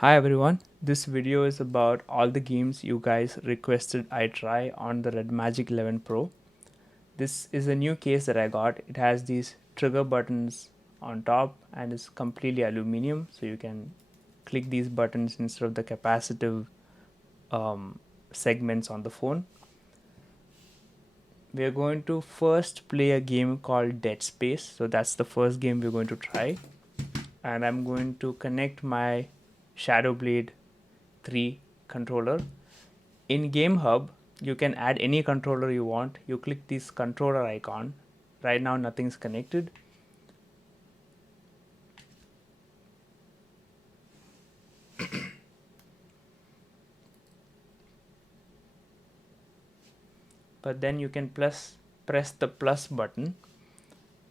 Hi everyone, this video is about all the games you guys requested I try on the RedMagic 11 Pro. This is a new case that I got. It has these trigger buttons on top and is completely aluminum, so you can click these buttons instead of the capacitive um, segments on the phone. We are going to first play a game called DeadSpace, so that's the first game we're going to try. And I'm going to connect my Shadowblade 3 controller. In GameHub, you can add any controller you want. You click this controller icon. Right now, nothing's connected. But then you can press the plus button,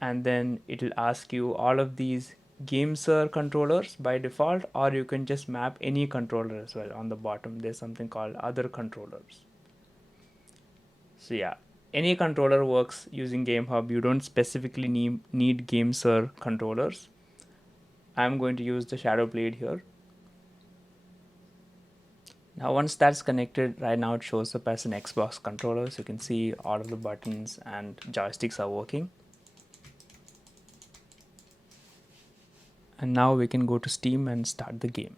and then it'll ask you all of these GameSir controllers by default, or you can just map any controller as well. On the bottom, there's something called other controllers. So yeah, any controller works using GameHub. You don't specifically need GameSir controllers. I'm going to use the Shadowblade here. Now once that's connected, right now it shows up as an Xbox controller, so you can see all of the buttons and joysticks are working. And now we can go to Steam and start the game.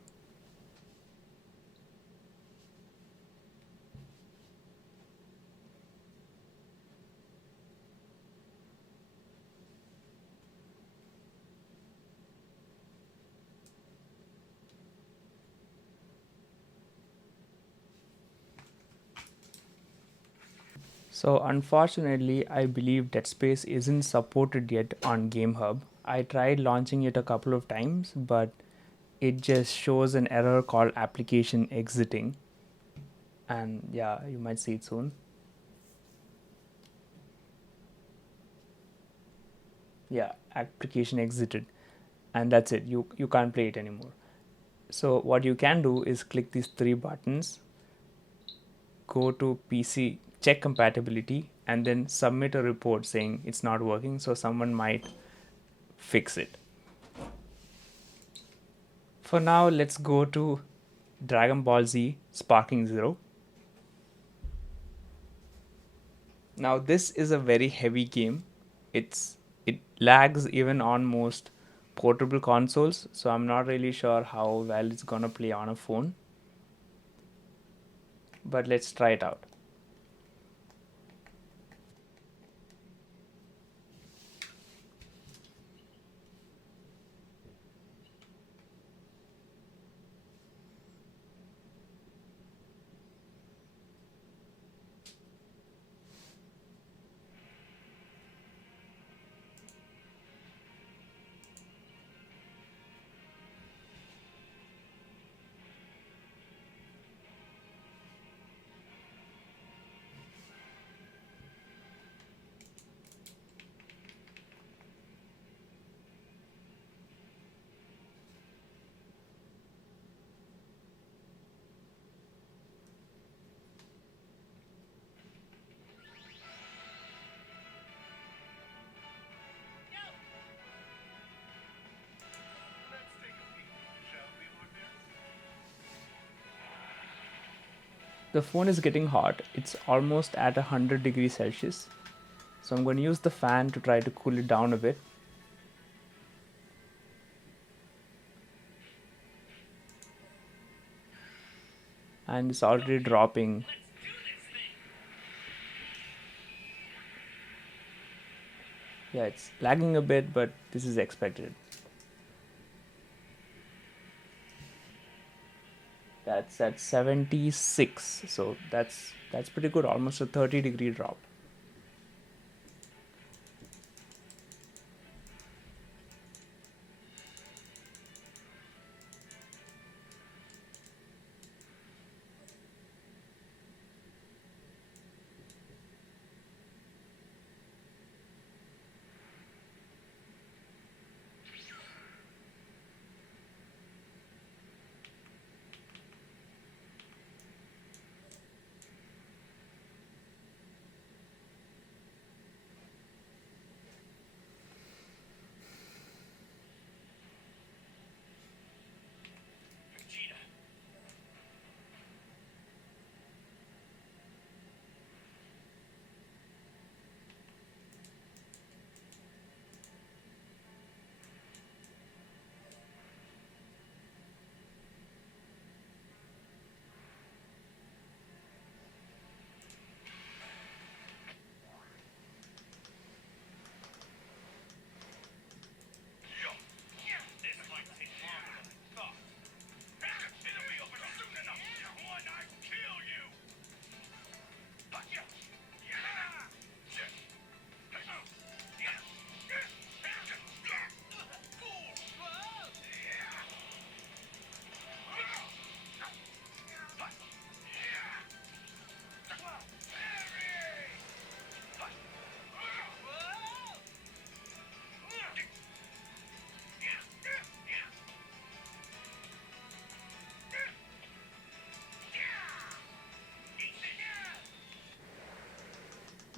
So unfortunately, I believe DeadSpace isn't supported yet on GameHub. I tried launching it a couple of times, but it just shows an error called application exiting. And yeah, you might see it soon. Yeah, application exited. And that's it. You can't play it anymore. So what you can do is click these three buttons, go to PC, check compatibility, and then submit a report saying it's not working, so someone might fix it. For now, let's go to Dragon Ball Z Sparking Zero. Now this is a very heavy game. It lags even on most portable consoles, so I'm not really sure how well it's gonna play on a phone. But let's try it out. The phone is getting hot. It's almost at 100 degrees Celsius. So I'm going to use the fan to try to cool it down a bit. And it's already dropping. Yeah, it's lagging a bit, but this is expected. That's at 76, so that's pretty good, almost a 30-degree drop.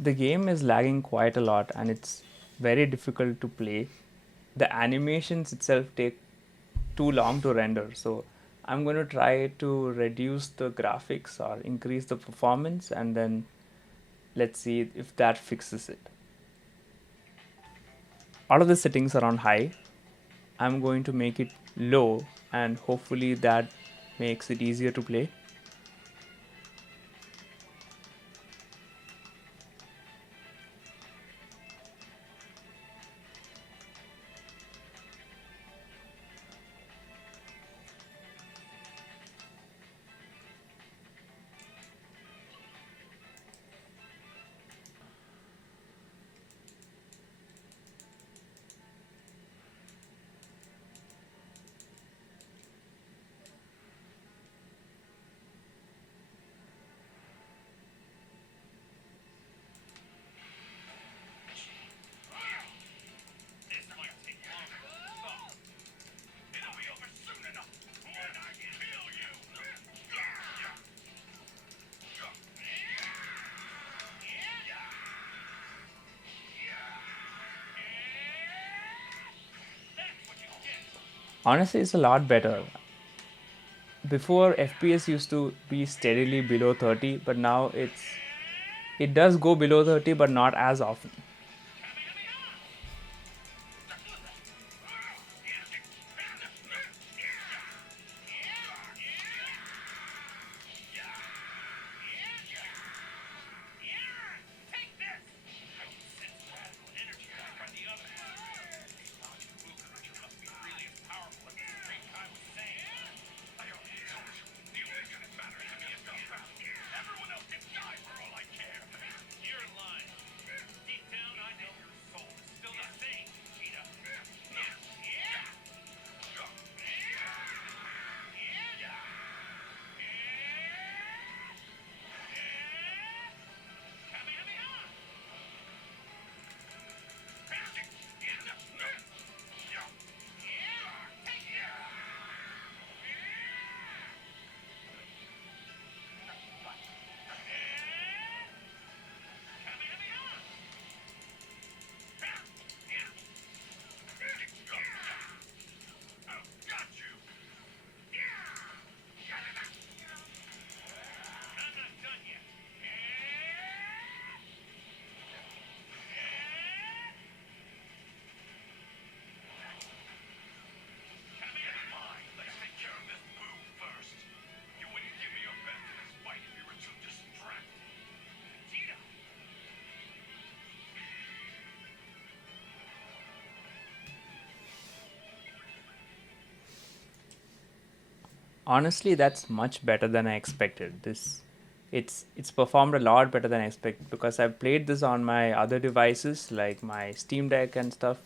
the game is lagging quite a lot and it's very difficult to play. The animations itself take too long to render, so I'm going to try to reduce the graphics or increase the performance, and then let's see if that fixes it. All of the settings are on high. I'm going to make it low, and hopefully that makes it easier to play. Honestly, it's a lot better. Before, FPS used to be steadily below 30, but now it does go below 30, but not as often. Honestly, that's much better than I expected. It's performed a lot better than I expected, because I've played this on my other devices like my Steam Deck and stuff.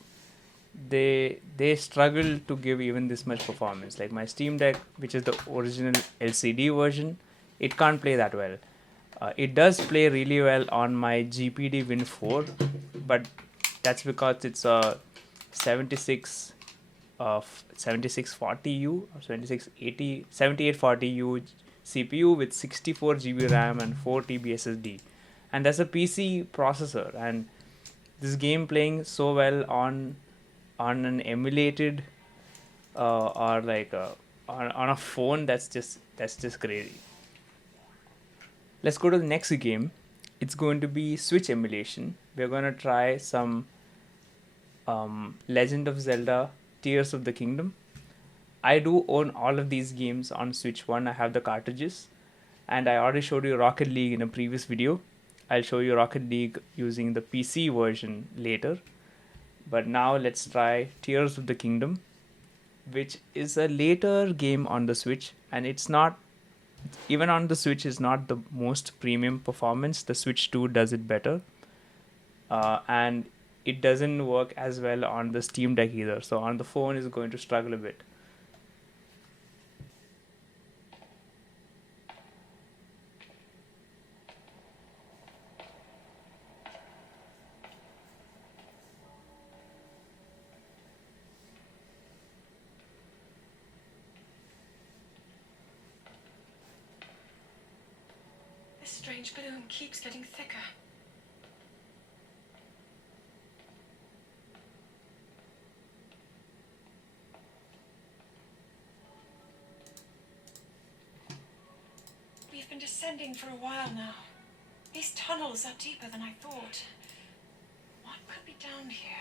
They struggle to give even this much performance. Like my Steam Deck, which is the original LCD version, it can't play that well. It does play really well on my GPD Win 4, but that's because it's a 76 of 7640U or 7680 7840U CPU with 64 GB RAM and 4 TB SSD, and that's a PC processor. And this game playing so well on an emulated or like on a phone, that's just crazy. Let's go to the next game. It's going to be Switch emulation. We're going to try some Legend of Zelda Tears of the Kingdom. I do own all of these games on Switch 1. I have the cartridges, and I already showed you Rocket League in a previous video. I'll show you Rocket League using the PC version later. But now let's try Tears of the Kingdom, which is a later game on the Switch, and it's not, even on the Switch, is not the most premium performance. The Switch 2 does it better, and it doesn't work as well on the Steam Deck either. So on the phone is going to struggle a bit. This strange gloom keeps getting thicker. been descending for a while now. These tunnels are deeper than I thought. What could be down here?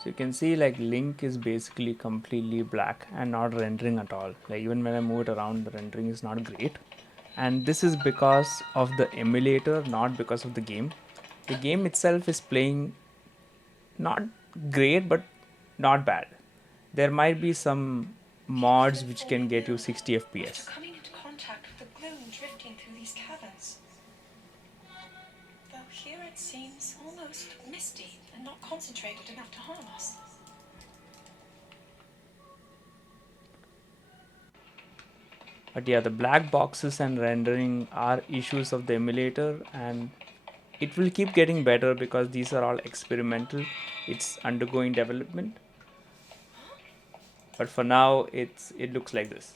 So you can see like Link is basically completely black and not rendering at all. Like even when I move it around, the rendering is not great. And this is because of the emulator, not because of the game. The game itself is playing not great, but not bad. There might be some mods which can get you 60 FPS. After coming into contact with the gloom drifting through these caverns. Though here it seems almost misty and not concentrated enough to harm us. But yeah, the black boxes and rendering are issues of the emulator, and it will keep getting better because these are all experimental. It's undergoing development. But for now, it looks like this.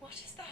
What is that?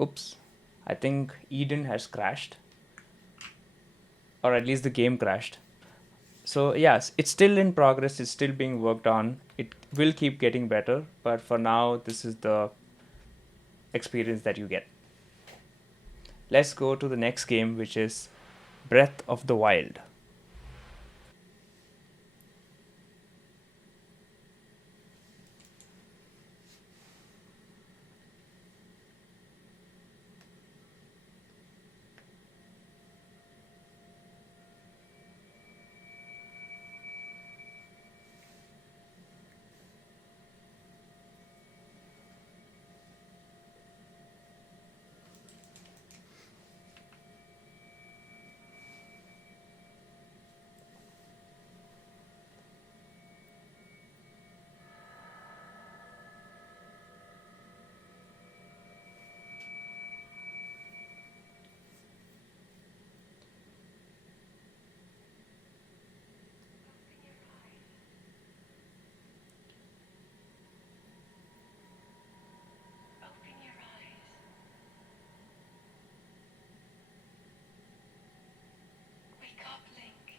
Oops, I think Eden has crashed, or at least the game crashed. So yes, it's still in progress, it's still being worked on. It will keep getting better, but for now, this is the experience that you get. Let's go to the next game, which is Breath of the Wild. Open your eyes. Wake up, Link.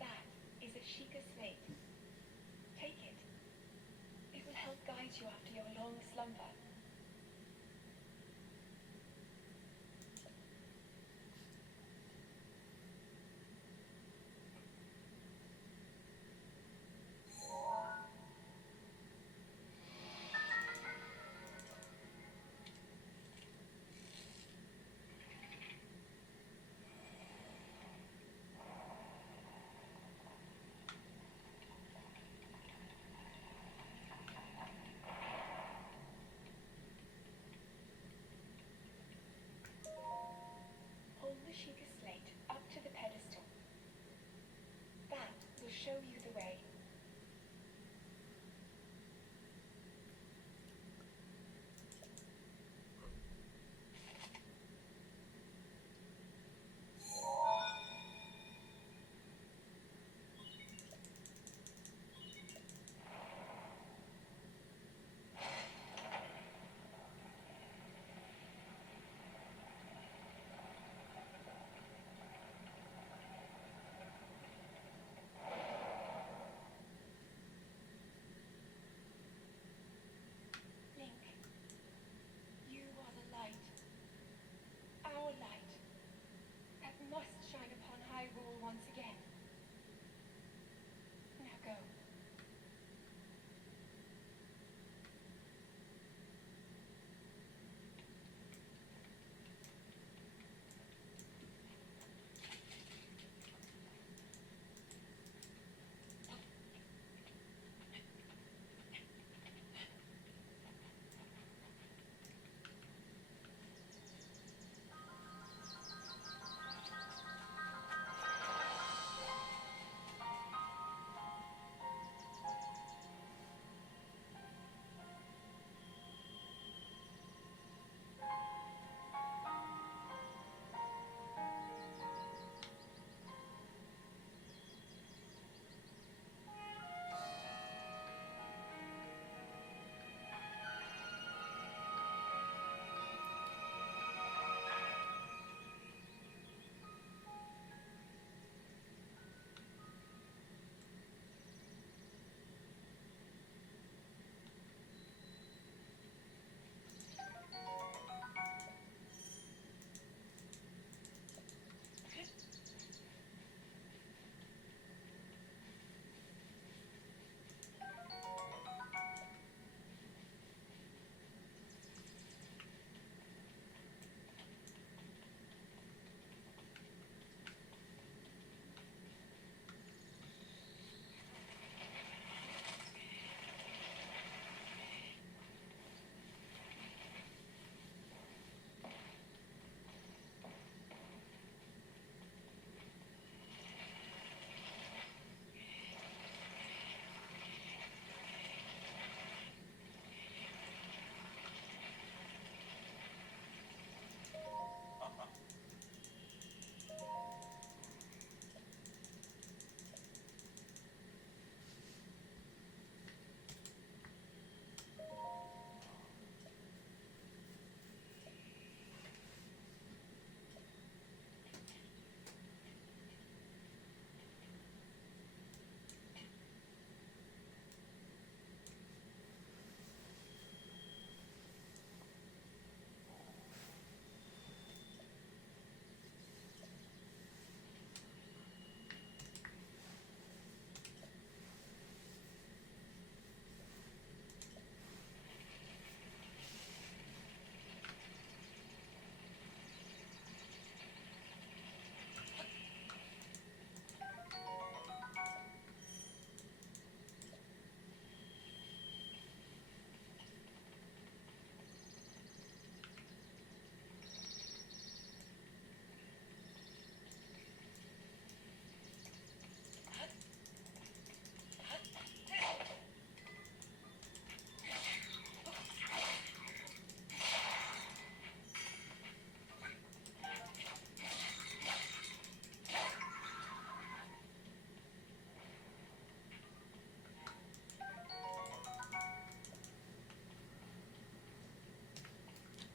That is a Sheikah slate. Take it. It will help guide you after your long slumber.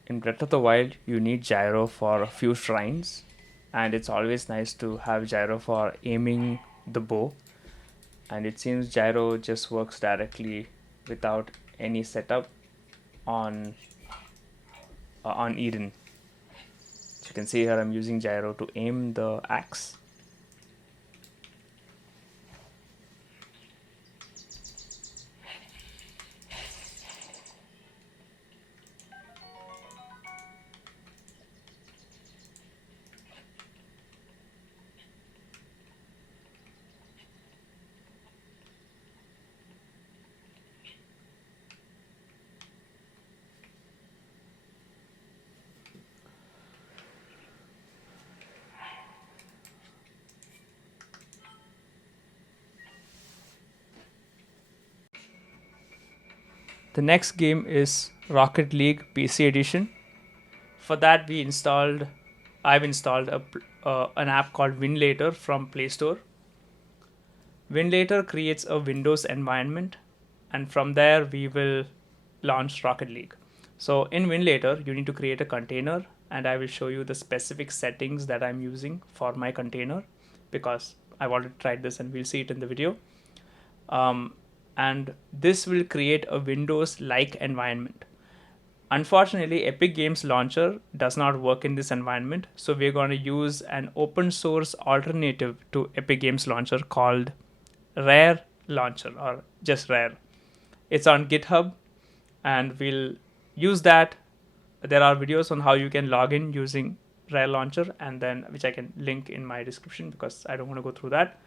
in Breath of the Wild, you need gyro for a few shrines, and it's always nice to have gyro for aiming the bow. And it seems gyro just works directly without any setup on Eden. So you can see here I'm using gyro to aim the axe. The next game is Rocket League PC Edition. For that, I've installed an app called Winlator from Play Store. Winlator creates a Windows environment, and from there we will launch Rocket League. So in Winlator, you need to create a container, and I will show you the specific settings that I'm using for my container because I've already tried this and we'll see it in the video. And this will create a Windows-like environment. Unfortunately, EpicGames launcher does not work in this environment, so we're going to use an open source alternative to EpicGames launcher called Rare Launcher, or just Rare. It's on GitHub, and we'll use that. There are videos on how you can log in using Rare Launcher, and then which I can link in my description because I don't want to go through that.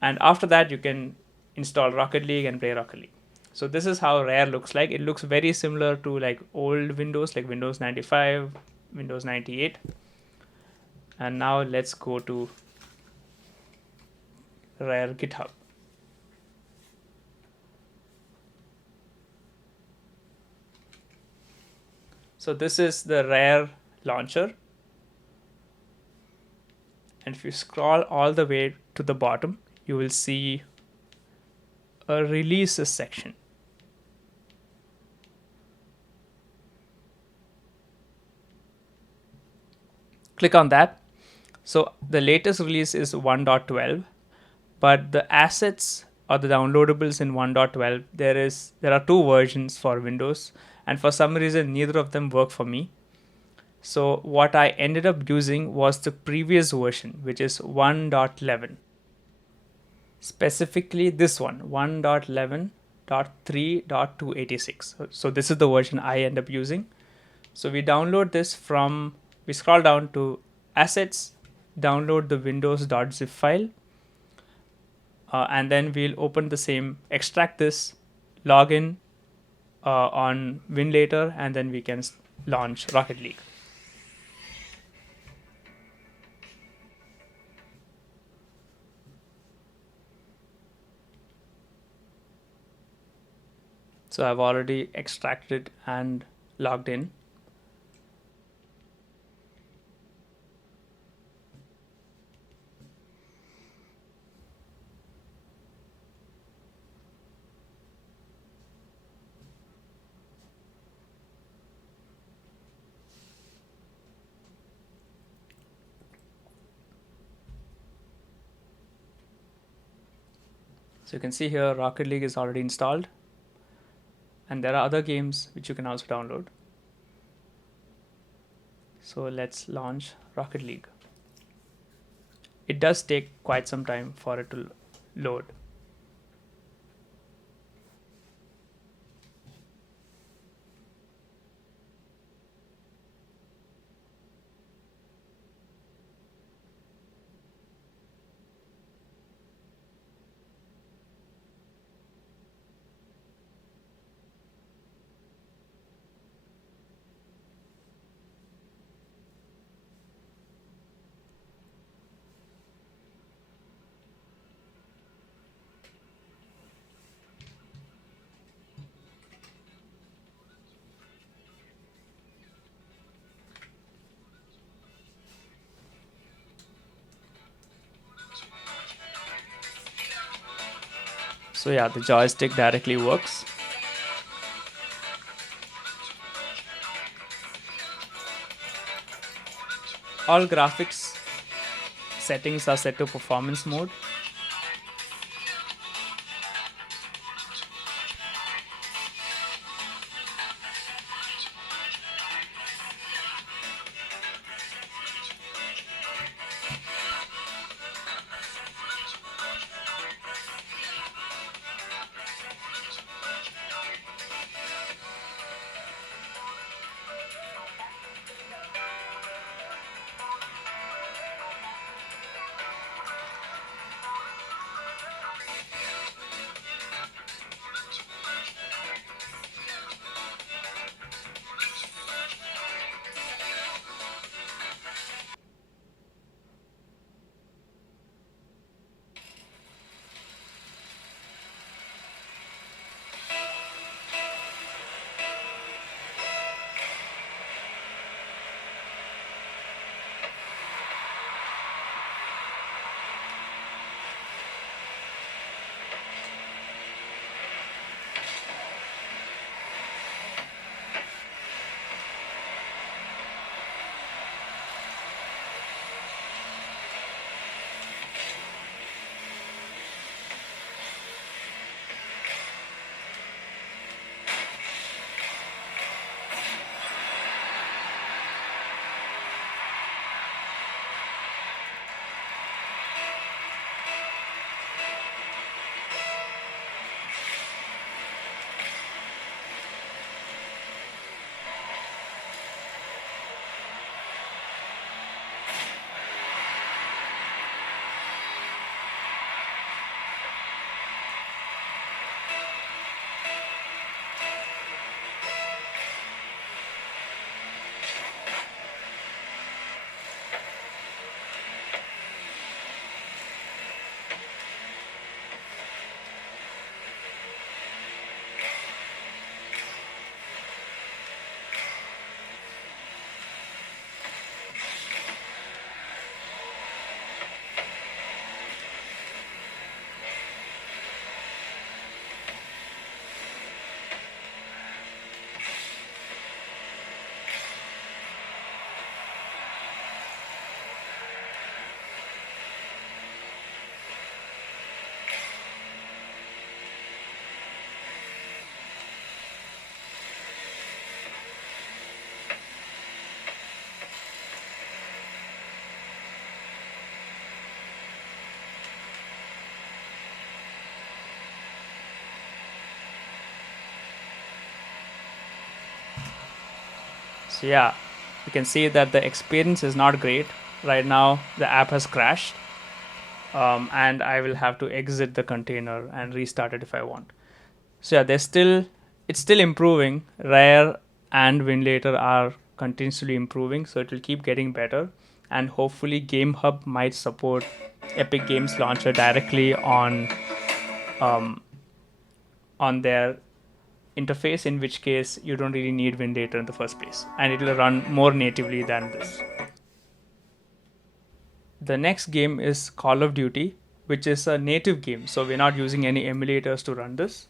And after that, you can install Rocket League and play Rocket League. So this is how Rare looks like. It looks very similar to like old Windows, like Windows 95, Windows 98. And now let's go to Rare GitHub. So this is the Rare launcher. And if you scroll all the way to the bottom, you will see a releases section. Click on that. So the latest release is 1.12, but the assets or the downloadables in 1.12, there are two versions for Windows, and for some reason neither of them work for me. So what I ended up using was the previous version, which is 1.11. Specifically this one, 1.11.3.286. So this is the version I end up using. So we download this we scroll down to assets, download the windows.zip file, and then we'll open the same, extract this, log in on Winlator, and then we can launch Rocket League. So I've already extracted and logged in. So you can see here Rocket League is already installed, and there are other games which you can also download. So let's launch Rocket League. It does take quite some time for it to load. So yeah, the joystick directly works. All graphics settings are set to performance mode. So yeah, you can see that the experience is not great. Right now the app has crashed, and I will have to exit the container and restart it if I want. So yeah, it's still improving. Rare and Winlator are continuously improving, so it will keep getting better. And hopefully GameHub might support Epic Games Launcher directly on their interface, in which case you don't really need Winlator in the first place, and it will run more natively than this. The next game is Call of Duty, which is a native game, so we're not using any emulators to run this.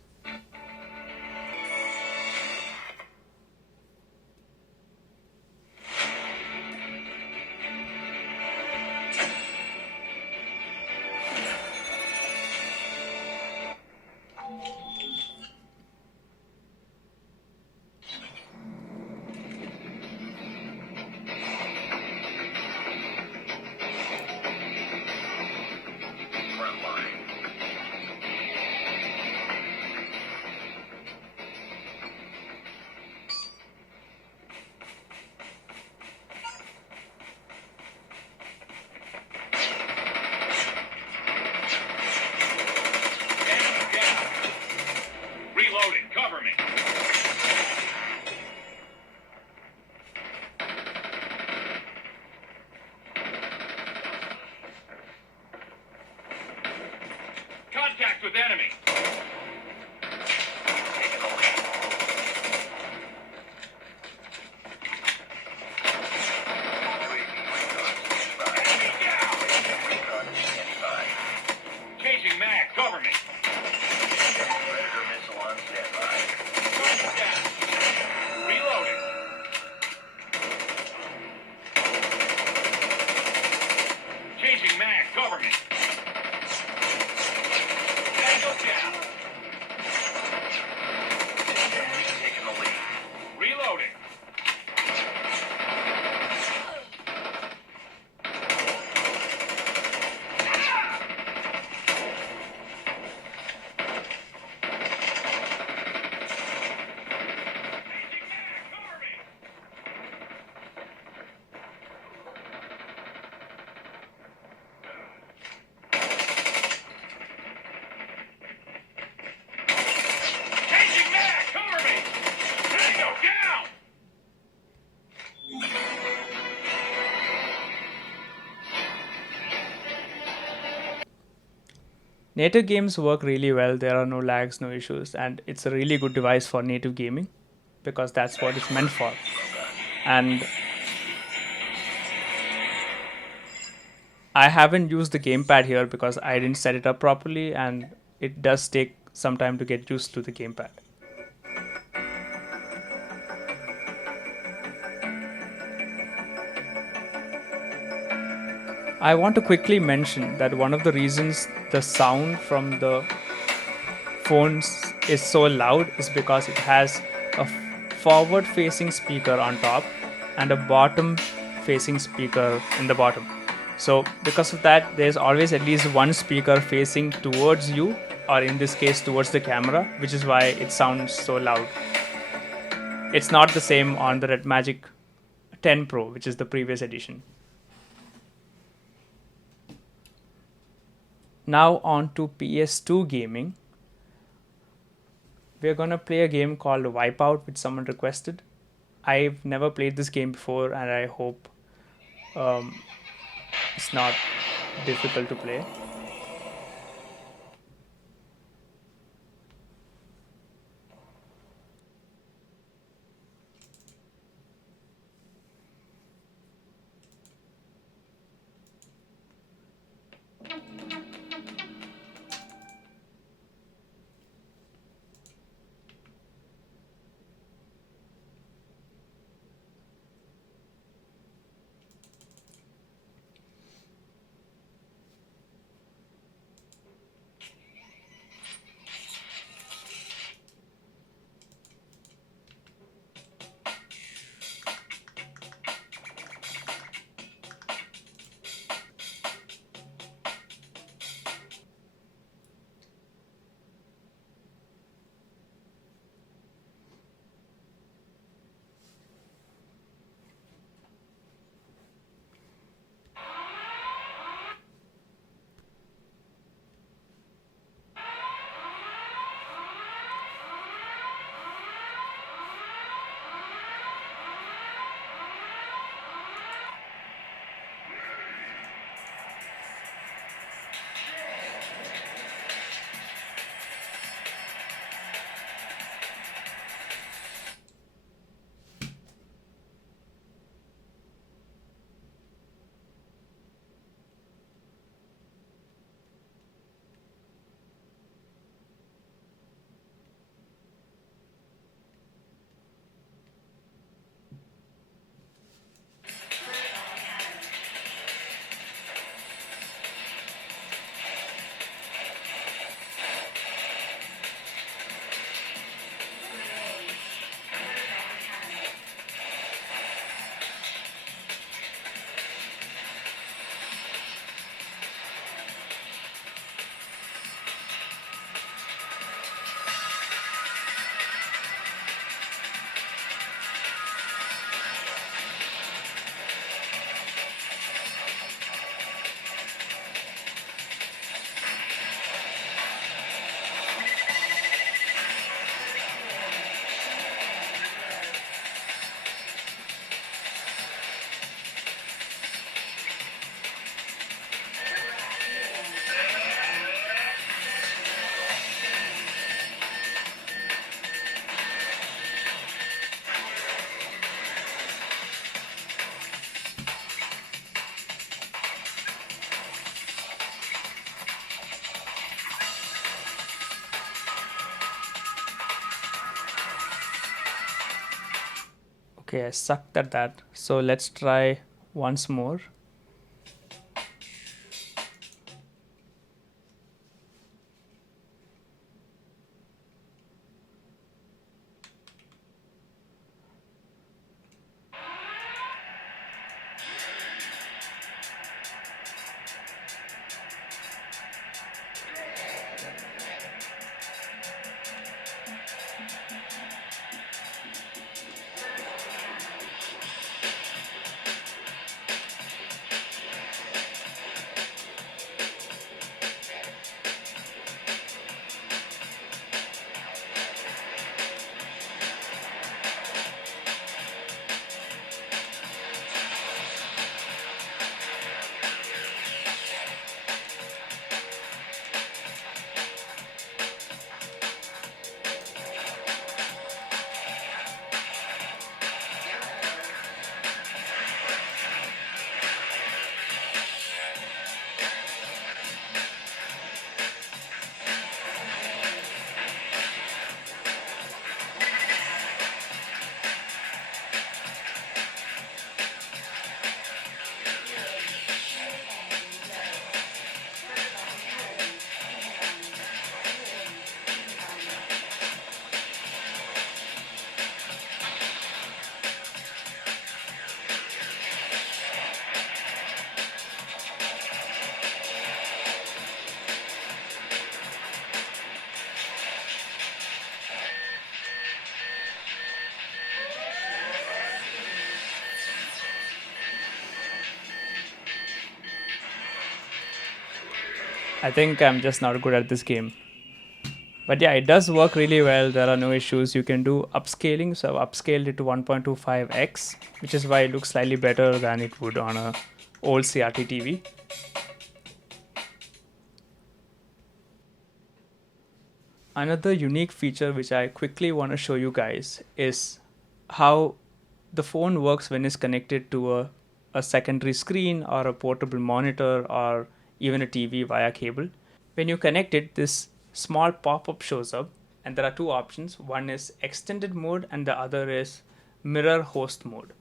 Native games work really well. There are no lags, no issues, and it's a really good device for native gaming because that's what it's meant for. And I haven't used the gamepad here because I didn't set it up properly, and it does take some time to get used to the gamepad. I want to quickly mention that one of the reasons the sound from the phones is so loud is because it has a forward facing speaker on top and a bottom facing speaker in the bottom. So because of that, there's always at least one speaker facing towards you, or in this case towards the camera, which is why it sounds so loud. It's not the same on the RedMagic 10 Pro, which is the previous edition. Now on to PS2 gaming. We're gonna play a game called Wipeout, which someone requested. I've never played this game before, and I hope it's not difficult to play. Okay, I sucked at that. So let's try once more. I think I'm just not good at this game. But yeah, it does work really well. There are no issues. You can do upscaling. So I've upscaled it to 1.25x, which is why it looks slightly better than it would on a old CRT TV. Another unique feature which I quickly want to show you guys is how the phone works when it's connected to a secondary screen or a portable monitor or even a TV via cable. When you connect it, this small pop-up shows up, and there are two options. One is extended mode and the other is mirror host mode.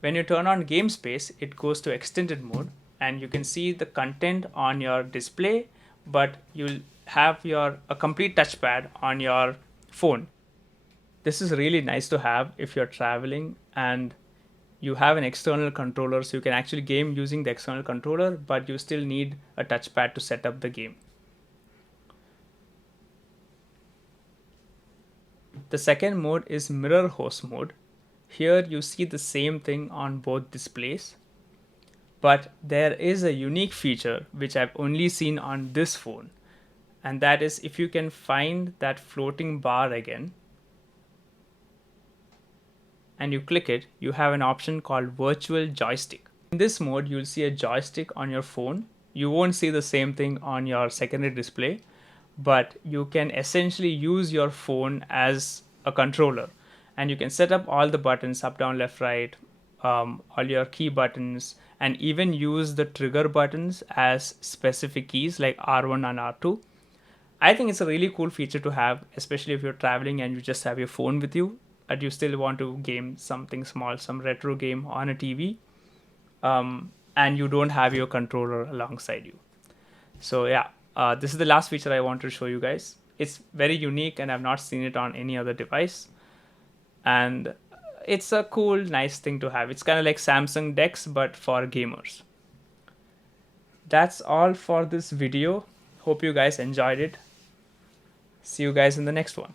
When you turn on GameSpace, it goes to extended mode and you can see the content on your display, but you'll have a complete touchpad on your phone. This is really nice to have if you're traveling and you have an external controller, so you can actually game using the external controller, but you still need a touchpad to set up the game. The second mode is mirror host mode. Here you see the same thing on both displays, but there is a unique feature which I've only seen on this phone, and that is if you can find that floating bar again and you click it, you have an option called virtual joystick. In this mode, you'll see a joystick on your phone. You won't see the same thing on your secondary display, but you can essentially use your phone as a controller, and you can set up all the buttons, up, down, left, right, all your key buttons, and even use the trigger buttons as specific keys like R1 and R2. I think it's a really cool feature to have, especially if you're traveling and you just have your phone with you, and you still want to game something small, some retro game on a TV, and you don't have your controller alongside you. So yeah, this is the last feature I want to show you guys. It's very unique and I've not seen it on any other device. And it's a cool, nice thing to have. It's kind of like Samsung DeX, but for gamers. That's all for this video. Hope you guys enjoyed it. See you guys in the next one.